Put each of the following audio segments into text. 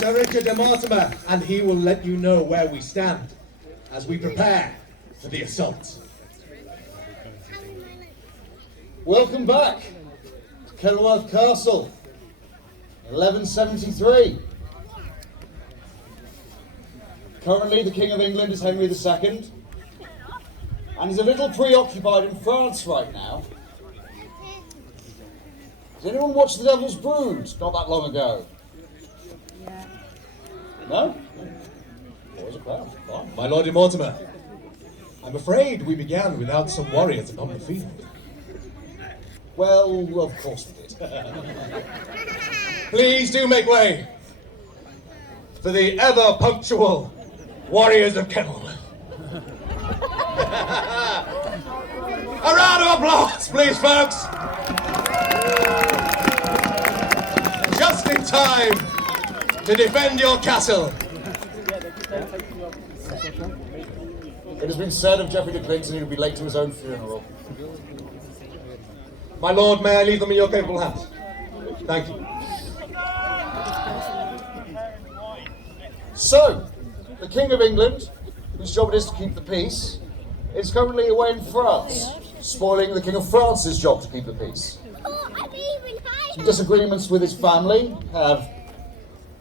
Sir Richard de Mortimer, and he will let you know where we stand as we prepare for the assault. Welcome back to Kenilworth Castle, 1173. Currently, the King of England is Henry II, and he's a little preoccupied in France right now. Has anyone watched The Devil's Brood not that long ago? Yeah. No? There was a crowd. Fine. My Lord de Mortimer, I'm afraid we began without some warriors upon the field. Well, of course we did. Please do make way for the ever punctual warriors of Kenilworth. A round of applause, please, folks. Just in time to defend your castle. It has been said of Geoffrey de Clinton he would be late to his own funeral. My lord, may I leave them in your capable hands? Thank you. So, the King of England, whose job it is to keep the peace, is currently away in France, spoiling the King of France's job to keep the peace. Some disagreements with his family have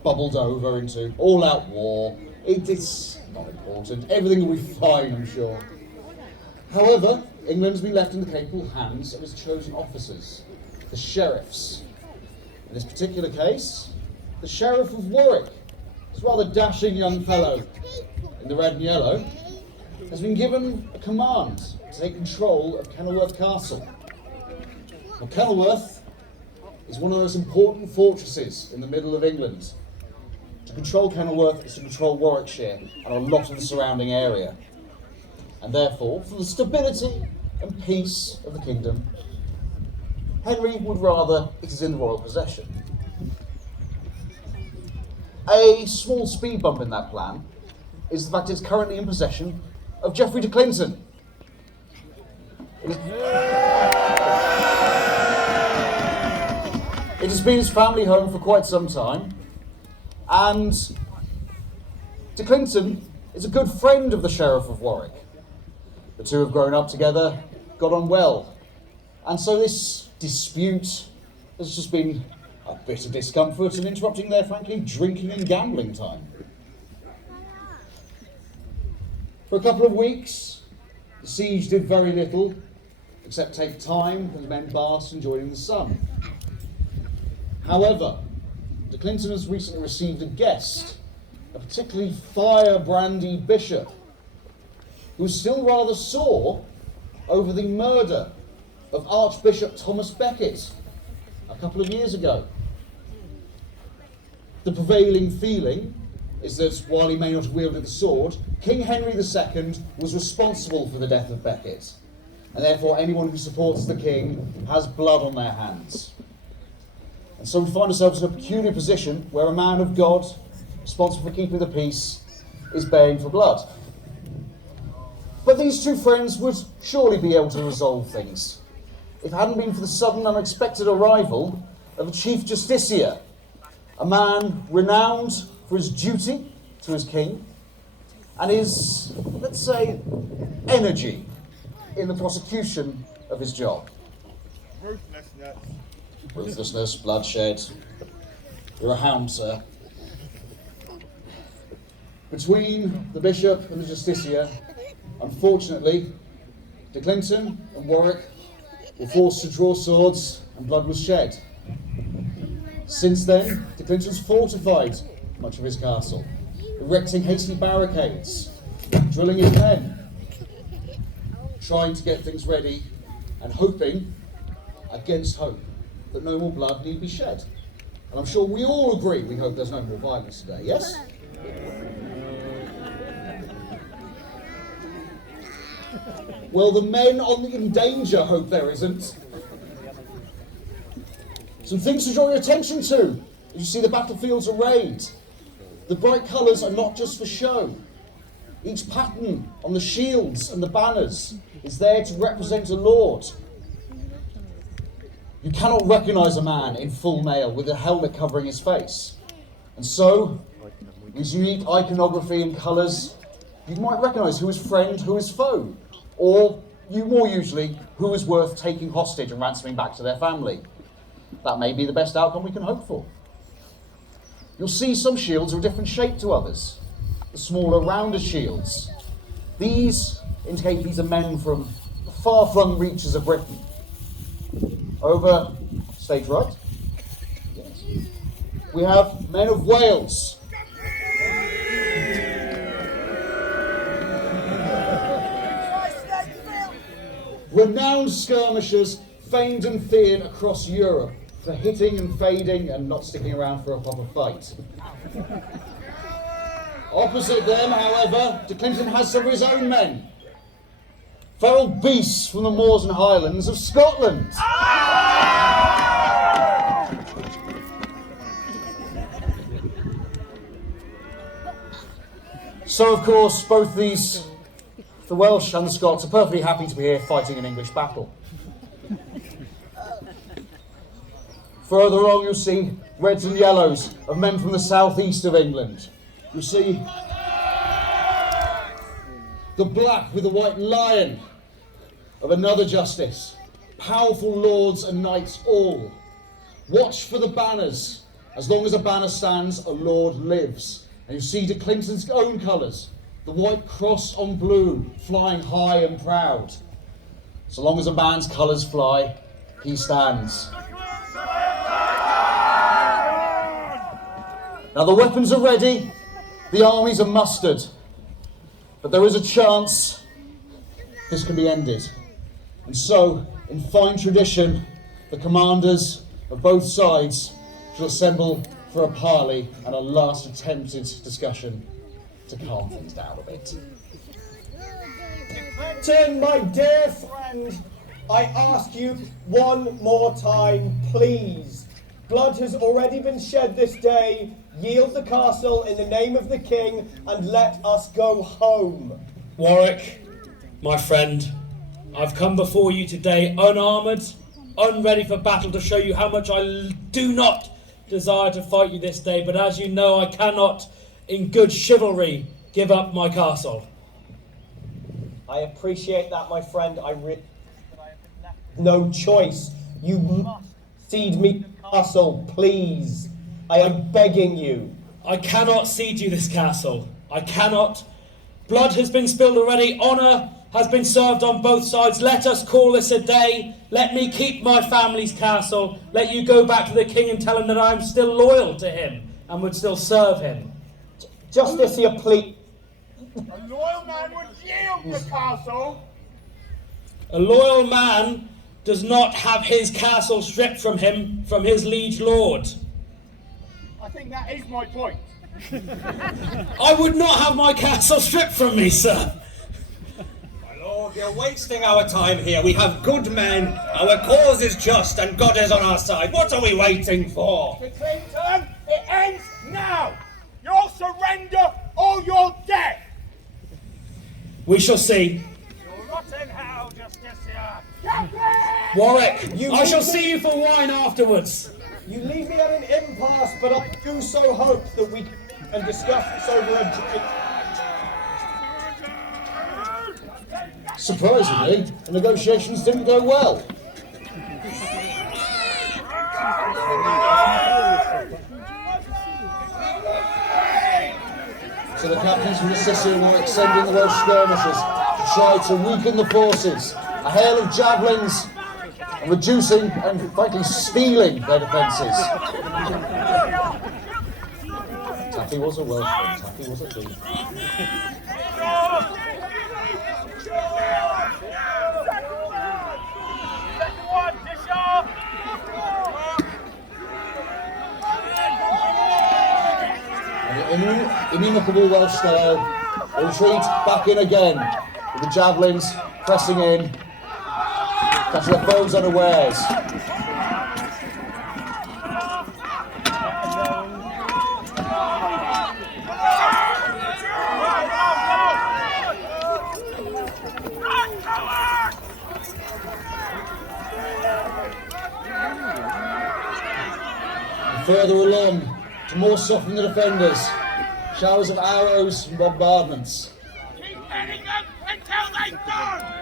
bubbled over into all-out war. It's not important. Everything will be fine, I'm sure. However, England has been left in the capable hands of its chosen officers, the sheriffs. In this particular case, the Sheriff of Warwick, this rather dashing young fellow in the red and yellow, has been given a command to take control of Kenilworth Castle. Now, Kenilworth is one of the most important fortresses in the middle of England. To control Kenilworth is to control Warwickshire and a lot of the surrounding area. And therefore, for the stability and peace of the kingdom, Henry would rather it is in the royal possession. A small speed bump in that plan is the fact it's currently in possession of Geoffrey de Clinton. It has been his family home for quite some time, and de Clinton is a good friend of the Sheriff of Warwick. The two have grown up together, got on well, and so this dispute has just been a bit of discomfort and interrupting their, frankly, drinking and gambling time. For a couple of weeks, the siege did very little, except take time as men basked enjoying the sun. However, de Clinton has recently received a guest, a particularly firebrandy bishop, who is still rather sore over the murder of Archbishop Thomas Becket a couple of years ago. The prevailing feeling is that while he may not have wielded the sword, King Henry II was responsible for the death of Becket, and therefore anyone who supports the king has blood on their hands. And so we find ourselves in a peculiar position where a man of God, responsible for keeping the peace, is baying for blood. But these two friends would surely be able to resolve things if it hadn't been for the sudden unexpected arrival of a Chief Justiciar, a man renowned for his duty to his king and his, let's say, energy in the prosecution of his job. Ruthlessness, bloodshed. You're a hound, sir. Between the bishop and the justiciar, unfortunately, de Clinton and Warwick were forced to draw swords and blood was shed. Since then, de Clinton's fortified much of his castle, erecting hasty barricades, drilling his men, trying to get things ready and hoping, against hope, that no more blood need be shed. And I'm sure we all agree we hope there's no more violence today, yes? Well, the men in danger hope there isn't. Some things to draw your attention to as you see the battlefields arrayed. The bright colours are not just for show. Each pattern on the shields and the banners is there to represent a lord. You cannot recognise a man in full mail with a helmet covering his face. And so, His unique iconography and colours, you might recognise who is friend, who is foe, or, more usually, who is worth taking hostage and ransoming back to their family. That may be the best outcome we can hope for. You'll see some shields are a different shape to others, the smaller, rounder shields. These indicate these are men from the far-flung reaches of Britain. Over stage right, yes, we have men of Wales. Renowned skirmishers, famed and feared across Europe for hitting and fading and not sticking around for a proper fight. Opposite them, however, de Clinton has some of his own men. Feral beasts from the moors and highlands of Scotland. So, of course, both these, the Welsh and the Scots, are perfectly happy to be here fighting an English battle. Further on, you'll see reds and yellows of men from the southeast of England. You'll see the black with the white lion of another justice. Powerful lords and knights all. Watch for the banners. As long as a banner stands, a lord lives. And you see de Clinton's own colours, the white cross on blue, flying high and proud. So long as a man's colours fly, he stands. Now the weapons are ready, the armies are mustered, but there is a chance this can be ended. And so, in fine tradition, the commanders of both sides shall assemble for a parley and a last attempted discussion to calm things down a bit. Clinton, my dear friend, I ask you one more time, please. Blood has already been shed this day. Yield the castle in the name of the king and let us go home. Warwick, my friend, I've come before you today unarmoured, unready for battle, to show you how much I do not desire to fight you this day, but as you know, I cannot, in good chivalry, give up my castle. I appreciate that, my friend. I have no choice. You must cede me the castle, please. I am begging you. I cannot cede you this castle. I cannot. Blood has been spilled already. Honour has been served on both sides. Let us call this a day. Let me keep my family's castle. Let you go back to the king and tell him that I am still loyal to him and would still serve him. Justice here, please. A loyal man would yield the castle. A loyal man does not have his castle stripped from him, from his liege lord. I think that is my point. I would not have my castle stripped from me, sir. My lord, you're wasting our time here. We have good men, our cause is just, and God is on our side. What are we waiting for? De Clinton, it ends now. Your surrender or your death. We shall see. You'll rot in hell, Justiciar. Warwick, I shall see you for wine afterwards. You leave me at an impasse, but I do so hope that we can discuss this over a drink. Surprisingly, the negotiations didn't go well. So the captains from the Sicily were extending the Welsh skirmishers to try to weaken the forces. A hail of javelins, and reducing and frankly stealing their defences. Taffy was a Welshman, Taffy was a thief. And in inimitable Welsh style, they retreat back in again, with the javelins pressing in, catching their foes unawares. And further along, to more soften the defenders, Showers of arrows and bombardments. Keep hitting them until they die!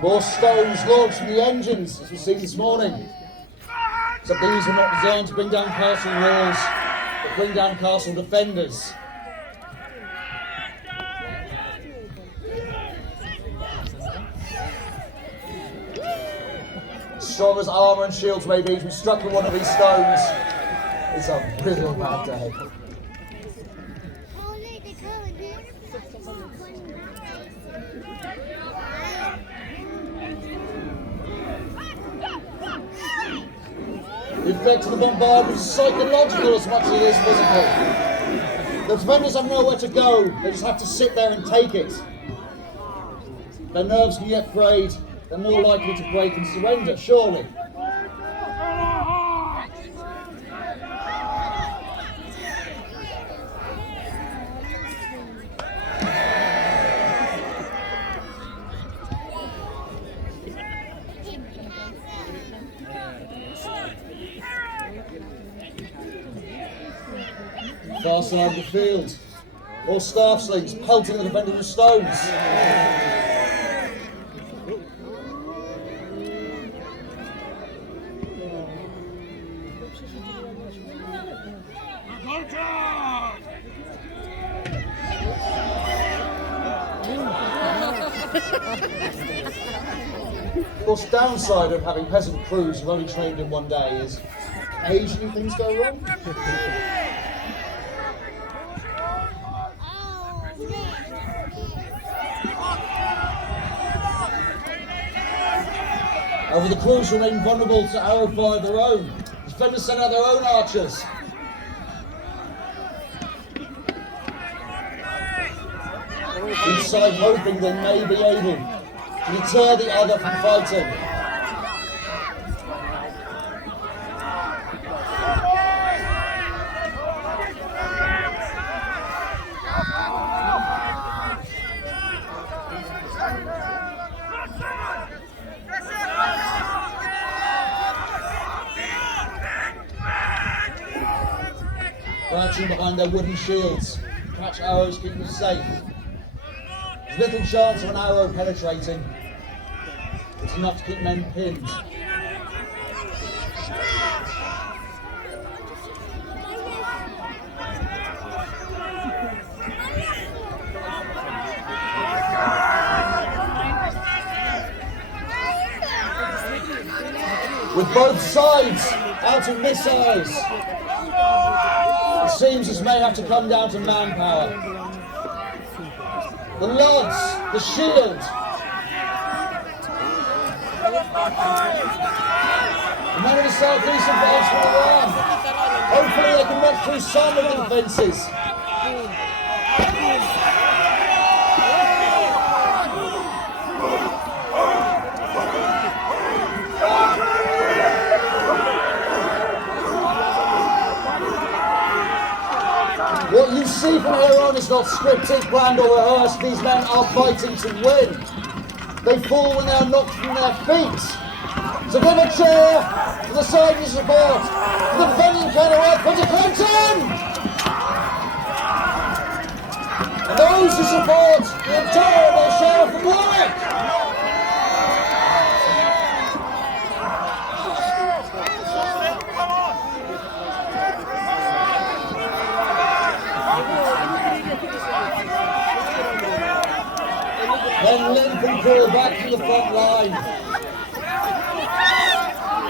More stones launched from the engines, as we've seen this morning. Except these were not designed to bring down castle walls, but bring down castle defenders. Strong as armour and shields may be, to be struck with one of these stones, it's a real bad day. The effect of the bombardment is psychological as much as it is physical. The defenders have nowhere to go, they just have to sit there and take it. Their nerves can get frayed, they're more likely to break and surrender, surely. Far side of the field, more staff slings pelting the defender with stones. Of course, downside of having peasant crews who've only trained in one day is occasionally things go wrong. However, the crews remain vulnerable to arrow fire of their own. The defenders send out their own archers. Each side hoping they may be able to deter the other from fighting. Crouching behind their wooden shields, catch arrows, keep them safe. There's little chance of an arrow penetrating. It's enough to keep men pinned. With both sides out of missiles, it seems this may have to come down to manpower. The lance, the shield. The men of the southeast advance from the ram. Hopefully they can knock through some of the defences. What you see from here on is not scripted, planned or rehearsed. These men are fighting to win. They fall when they are knocked from their feet. So give a cheer for the side you support, for the defending Kenilworth, for Clinton! And those who support the intolerable Sheriff of Warwick! Then limp and crawl back to the front line.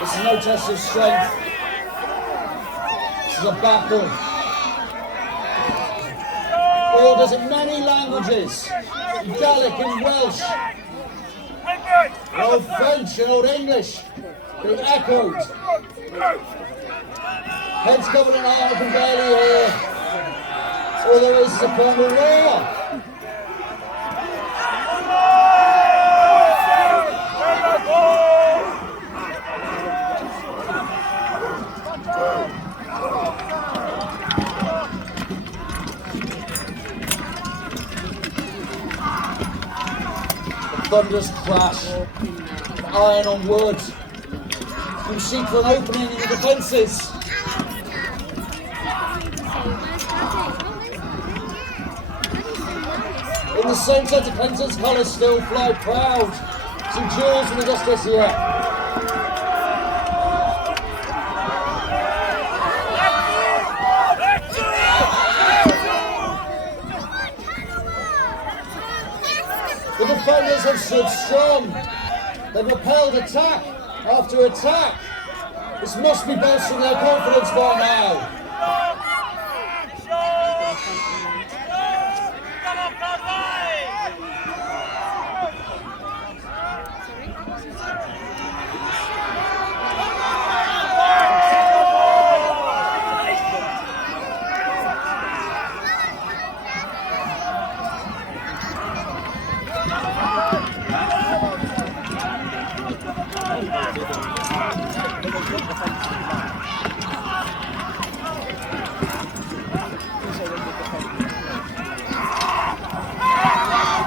This is no test of strength. This is a battle. Orders in many languages. In Gaelic, in Welsh, Old French and Old English being echoed. Heads covered in armour can barely hear. All there is a primal roar. thunderous crash of iron on wood. You seek for an opening in the defences. In the centre, De Clinton's colours still fly proud. St Jules and the Justicia. The defenders have stood strong. They've repelled attack after attack. This must be bolstering their confidence by now.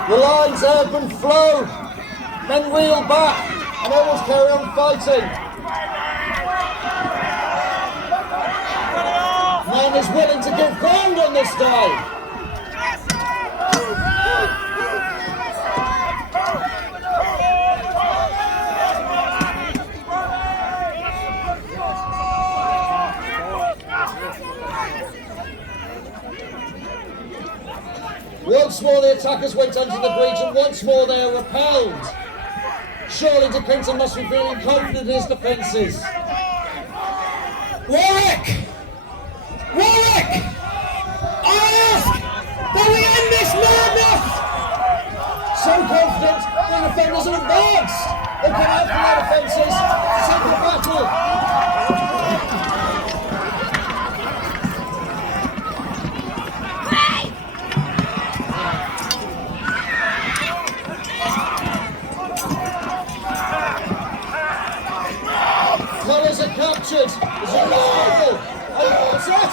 The lines ebb and flow, men reel back, and others carry on fighting. Man is willing to give ground on this day. Once more the attackers went under the breach, and once more they are repelled. Surely De Clinton must be feeling confident in his defences. Warwick! Warwick! I ask that we end this madness! So confident, the defenders are advanced. They come out from their defences to take the battle. Colours are captured. Is it all? And what's that?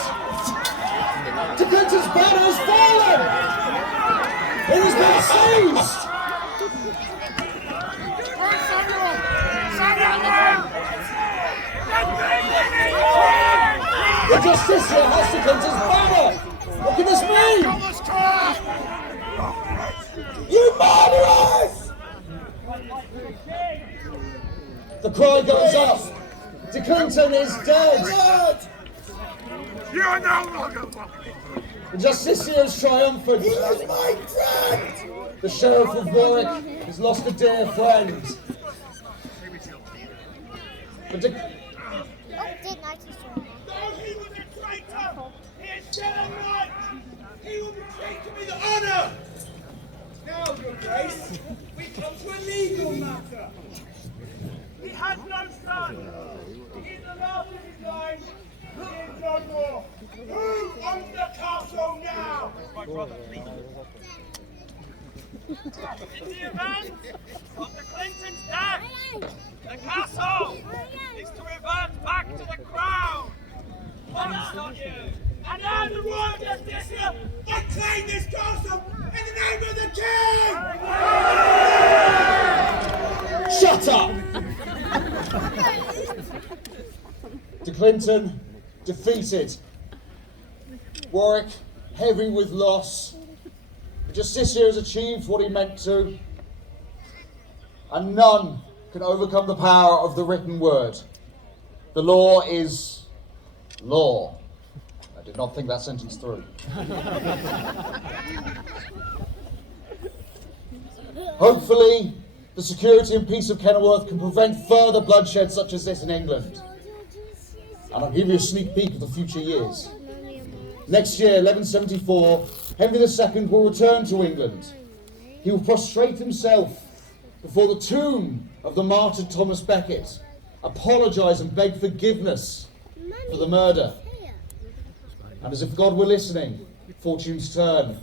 De Clinton's banner has fallen. It has been seized. The Justicia has De Clinton's banner. What can this mean? You murderers! The cry goes up. De Clinton is dead! You are no longer welcome. The Justicia is triumphant! He was my friend! The Sheriff of Warwick has lost a dear friend. But Though he was a traitor, he is still alive! He will be treated with honour! Now, Your Grace, we come to a legal matter. He has no son. He is the last of his line. He is no more. Who owns the castle now? My brother, please. In the event of the Clinton's death, the castle is to revert back to the crown. What is on you? And now the royal Justicia, I claim this castle in the name of the king! shut up! De Clinton defeated. Warwick heavy with loss. Justicia has achieved what he meant to, and none can overcome the power of the written word. The law is law. I did not think that sentence through. Hopefully, the security and peace of Kenilworth can prevent further bloodshed such as this in England. And I'll give you a sneak peek of the future years. Next year, 1174, Henry II will return to England. He will prostrate himself before the tomb of the martyred Thomas Becket, apologise and beg forgiveness for the murder. And as if God were listening, fortunes turn.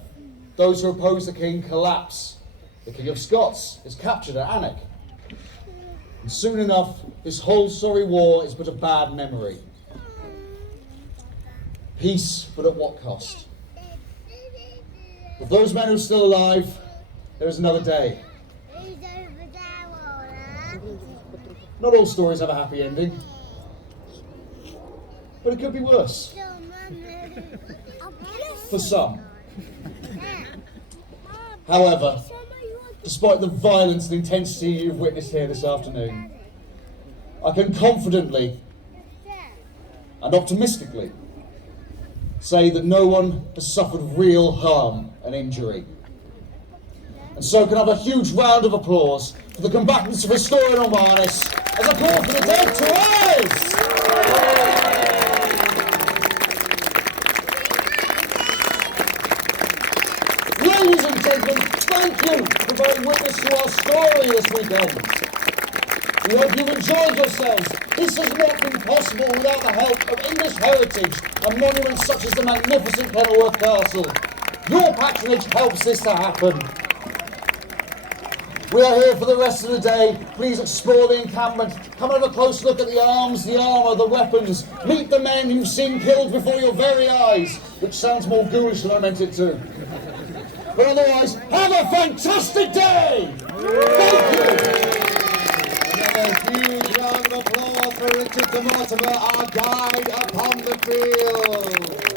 Those who oppose the king collapse. The King of Scots is captured at Alnwick. And soon enough, this whole sorry war is but a bad memory. Peace, but at what cost? With those men who are still alive, there is another day. Not all stories have a happy ending. But it could be worse. For some. However, despite the violence and intensity you've witnessed here this afternoon, I can confidently and optimistically say that no one has suffered real harm and injury. And so can I have a huge round of applause for the combatants of restoring Romanus as a call for the dead to rise! Ladies and gentlemen, thank you for bearing witness to our story this weekend. We hope you've enjoyed yourselves. This has not been possible without the help of English heritage and monuments such as the magnificent Kenilworth Castle. Your patronage helps this to happen. We are here for the rest of the day. Please explore the encampment. Come and have a close look at the arms, the armour, the weapons. Meet the men you've seen killed before your very eyes, which sounds more ghoulish than I meant it to. But otherwise, have a fantastic day! Thank you! A huge round of applause for Richard de Mortimer, our guide upon the field.